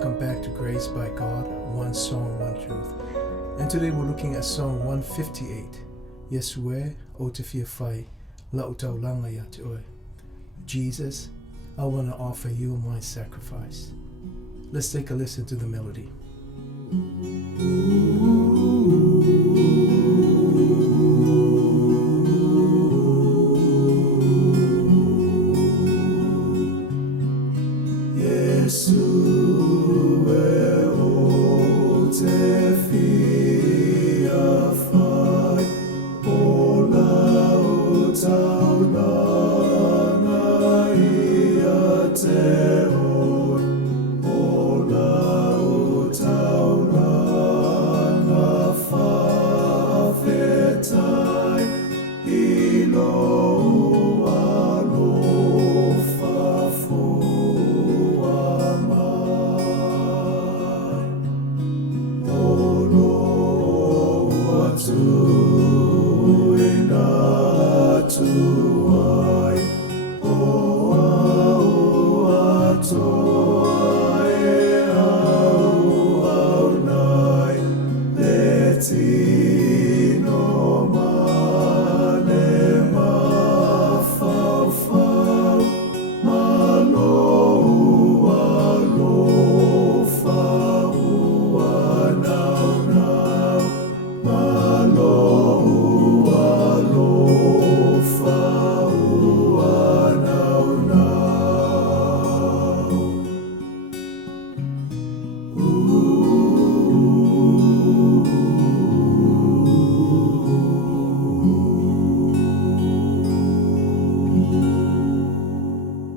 Welcome back to Grace by God, One Song, One Truth. And today we're looking at Song 158. Yesue o te whiawhai, lautaulanga ya te oe. Jesus, I want to offer you my sacrifice. Let's take a listen to the melody.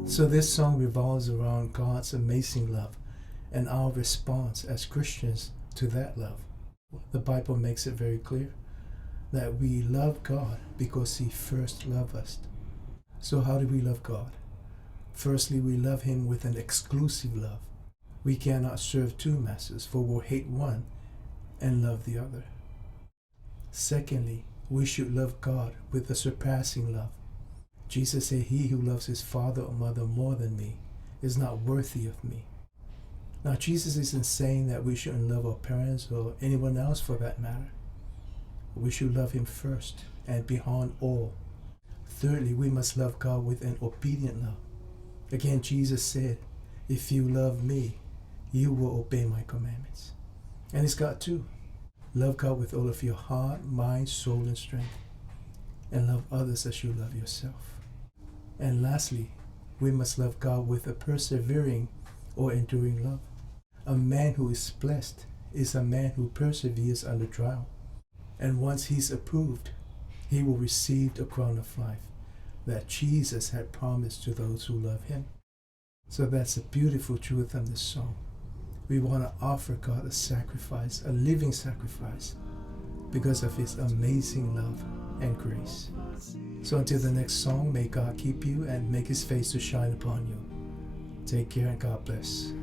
So this song revolves around God's amazing love and our response as Christians to that love. The Bible makes it very clear that we love God because He first loved us. So how do we love God? Firstly, we love Him with an exclusive love. We cannot serve two masters, for we'll hate one and love the other. Secondly, we should love God with a surpassing love. Jesus said, "He who loves his father or mother more than me is not worthy of me." Now, Jesus isn't saying that we shouldn't love our parents or anyone else for that matter. We should love Him first and beyond all. Thirdly, we must love God with an obedient love. Again, Jesus said, "If you love me, you will obey my commandments." And it's got to. Love God with all of your heart, mind, soul, and strength. And love others as you love yourself. And lastly, we must love God with a persevering or enduring love. A man who is blessed is a man who perseveres under trial. And once he's approved, he will receive the crown of life that Jesus had promised to those who love Him. So that's a beautiful truth in this song. We want to offer God a sacrifice, a living sacrifice, because of His amazing love and grace. So until the next song, may God keep you and make His face to shine upon you. Take care and God bless.